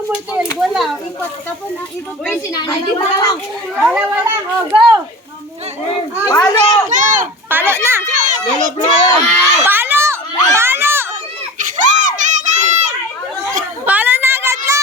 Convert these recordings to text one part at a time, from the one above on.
umultil, bola. Ikot ka po na, ikot. Uy, sinanay na lang. Dalawa lang, oh, go! Palo! Palo na! Palo! Palo! Palo na agad na!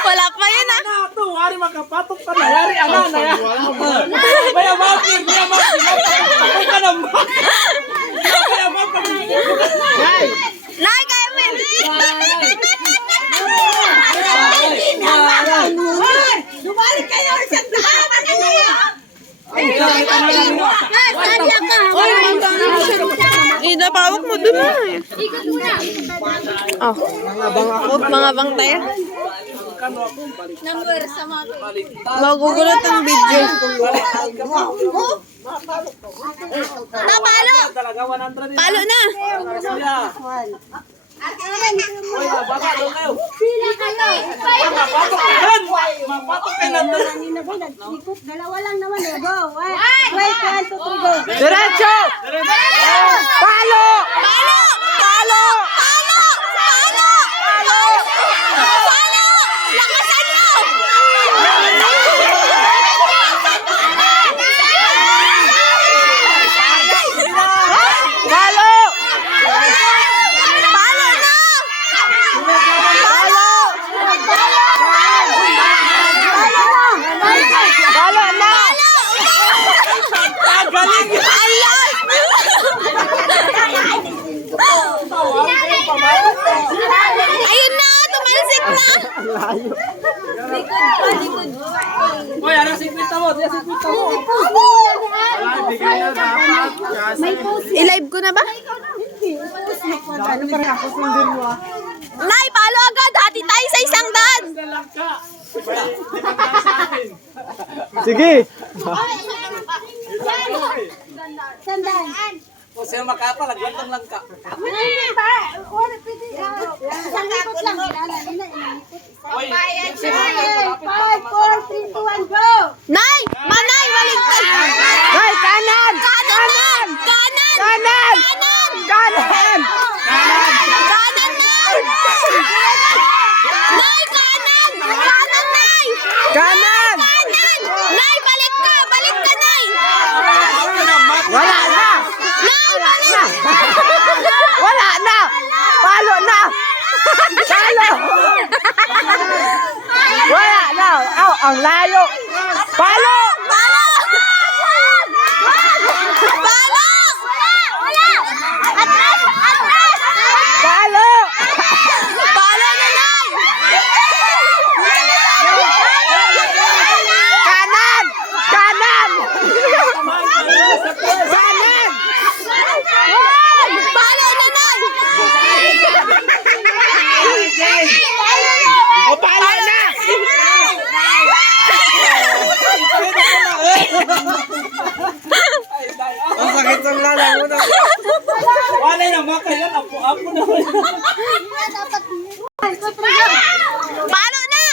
Wala pa yun ah! Ito, wari makapatok ka na. Wari, na yan. Kaya mapin, patok ka na ba? Kaya mapin. Nay, kaya mo yun! Dumalik kayo, isang daan! Ida, pawak mo dun na eh. Oh, mga bang tayo. Magugulot ang video. Napalo! Palo na! Sila kayo! Mapatok ka na. Dalawa lang naman eh, go! Wait, 1, 2, 3, go! Diretso! Palo! Palo! Palo! Palo! Palo! Palo! Palo! Lakasan mo! Palo! Palo na! Palo! Palo na! Galing! Ayan! Ayun na! Tumalsik na! Hoy, ano sikwita mo? Diya sikwita mo. I-live ko na ba? Ano para ako sundin mo ah? Nay, palo agad! Hati tayo sa isang daan! Sige! Sandaan! O siya makapal, agwantang lang ka. Hindi ba? Wala, pwede. Isang ikot lang. Hoy, 5, 4, 3, 2, 1, go! Nay! Manay! Maligtad! Hoy, kanan! Kanan! Kanan! Kanan! Kanan! Kanan! Kanan, Nay! Nay, kanan! Kanan, Nay! Kanan! Kanan! Nay, balik ka! Balik ka, Nay! Wala na! Nay, balik! Wala na! Palo na! Palo! Wala na! Aw, ang layo! Palo! Palo! Palo! Wala! Atras! Atras! Palo! Palo na, Nay! Kanan! Kanan! Kanan! Palo na, Nay! O, palo na! Ang sakit ng lalaw na. Wala na makayan. Apo na. Palo na! Palo na!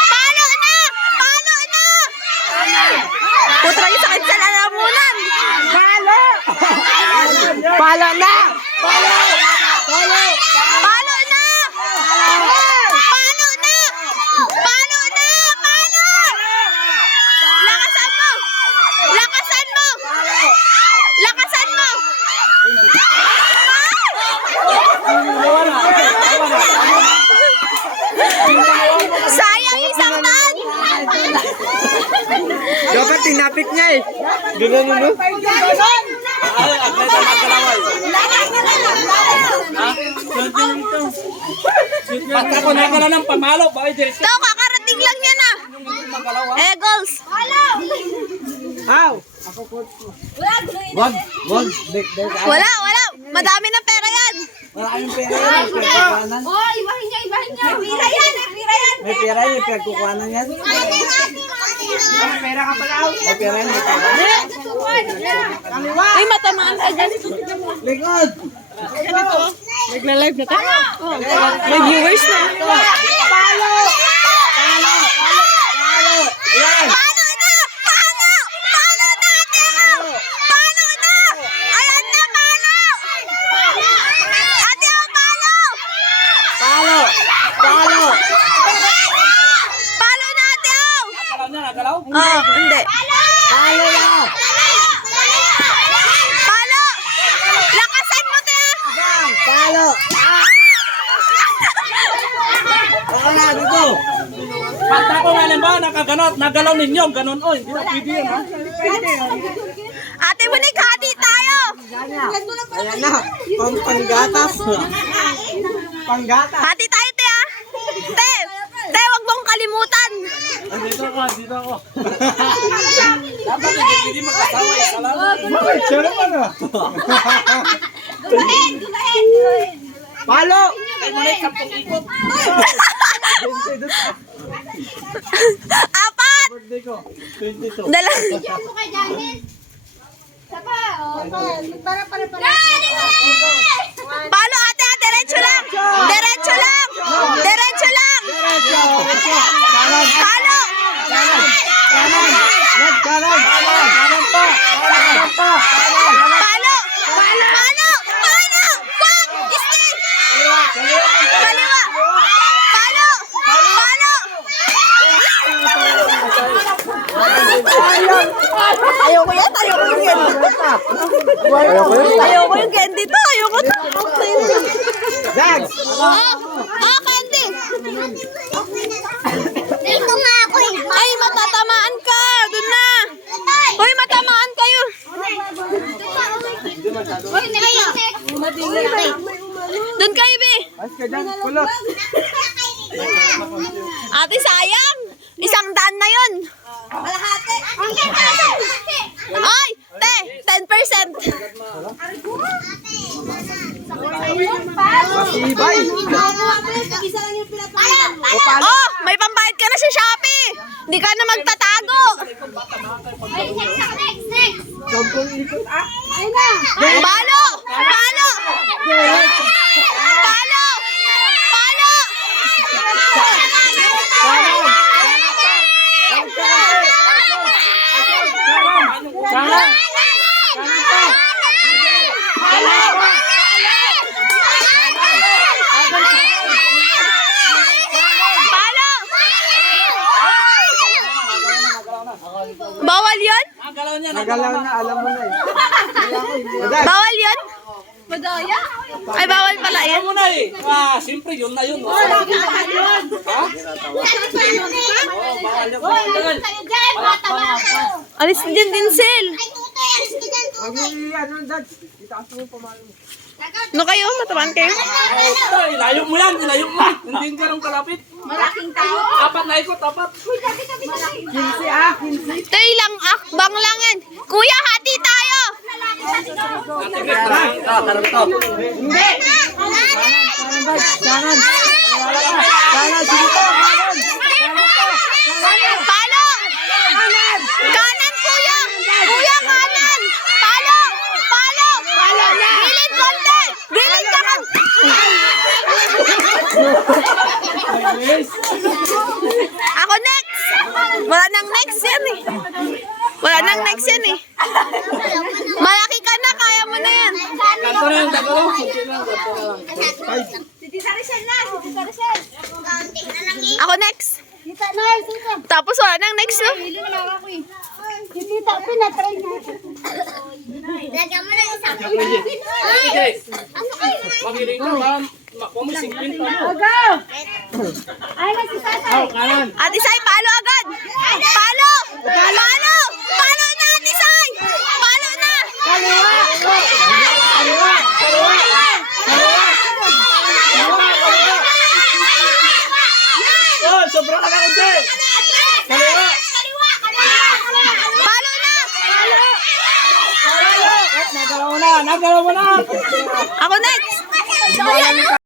Palo na! Palo na! Putra yung sakit sa lalamunan! Palo! Palo na! Palo na! Palo na! Palo na! Palo! Lakasan mo! Lakasan mo! Lakasan mo! Sayang isang daan! Dapat tinapik niya eh. Ganun no? Ay, agad na magkalaway. Basta ko na ng pamalo. Bakit direct? Ito, kakarating lang yan ah! magalaw ah. Eh, goals. How? Wag. Wala. Madami ng pera yan. Maraming pera yan. Pagkukuhanan. Oh, ibahin niya. Pira yan. May pera yan. Pagkukuhanan yan. May pera ka pala. May pera yan. Kaliwa. Ay, matamaan ka dyan. Likod. Nagla-live na tayo. Oh, may viewers na. Palo. Yan. Palo na! Palo! Palo natin! Palo na! Ayan na, palo! Ate, palo! Palo. Palo natin! Nagalaw niya, nagalaw? Oh, hindi. Palo na. Palo! Lakasan mo, te! Palo. Wala, dito. Basta ko nga lang ba, nagalaw ninyo, ganun, oh, hindi na pwede yan, ha? Ate, bunig, hati tayo! Ayan na, panggatas. Panggatas. Hati tayo, te, ah! Te, wag mong kalimutan! Dito ako. Dapat hindi magkasama, isa lang. Bakit? Siya naman, ah. Palo! Ay, muna yung 10 ikot. Apat! Birthday ko, 22. Dala. Mo kay Janet. Sapa, oh. Para. Palo, ate, diretso lang! Diretso lang! Diretso lang! Kanan. Palo! Kanan. Kanan pa. Palo! Palo! Wag! Stay! Kaliwa! Palo! Palo! Ayoko yan! Ayoko yung candy to! Ayoko to! Dags! Candy! Dito nga ako eh! Ay, matatamaan ka! Doon na! Hoy, matamaan kayo! Doon kayo, be! Ayos ka dyan, kulot. Ate, sayang! 100 na yun! Kalahati. Ay! Te! 10%! Masibay. Isa lang yung pinapala. Oh! May pambayad ka na sa Shopee! Hindi ka na magtatago! Next. 10 ikot. Ayun na. Palo! Palo! Palo! Palo! Kanan. Palo! Bawal yun? Nagalaw na, alam mo na eh. Bawal yun? Ay, bawal pala yan. Alam mo na eh. Siyempre yun na yun. Alis din Sil. Ano, Dags? Itaas mo yung pamalo mo. No kayo? Matamaan kayo? Ilayo mo yan, ilayo mo. Hindi ka rin kalapit. Malaking tao. 4 na ikot, 4. 15 15. Ito ilang akbang lang yan. Kuya, hati tayo! Hindi! Kanan! Kanan, sige po! Palo! Kanan, kuya! Kuya, kanan! Palo! Palo! Gilid konti! Gilid ka lang! Ako next! Wala nang next yan eh. Wala nang next yan eh. Malaki ka na, kaya mo na yan. Kanto na yung dagalo. Si Tita Rachel na. Ako next. Tita na. Tita. Tapos wala nang next no? Hili na lang ako eh. Si Tita, pinatry na. Lagyan mo na isa. Magiling ka, ma'am. Makuha mo 50 mo. Go! Ay, na si Tatay. Kanan. Ate Sai, palo agad! Palo! Palo! Palo na, Ate Sai! Palo na! Oh, sobra ka na kasi. Kaliwa. Nagalaw mo na.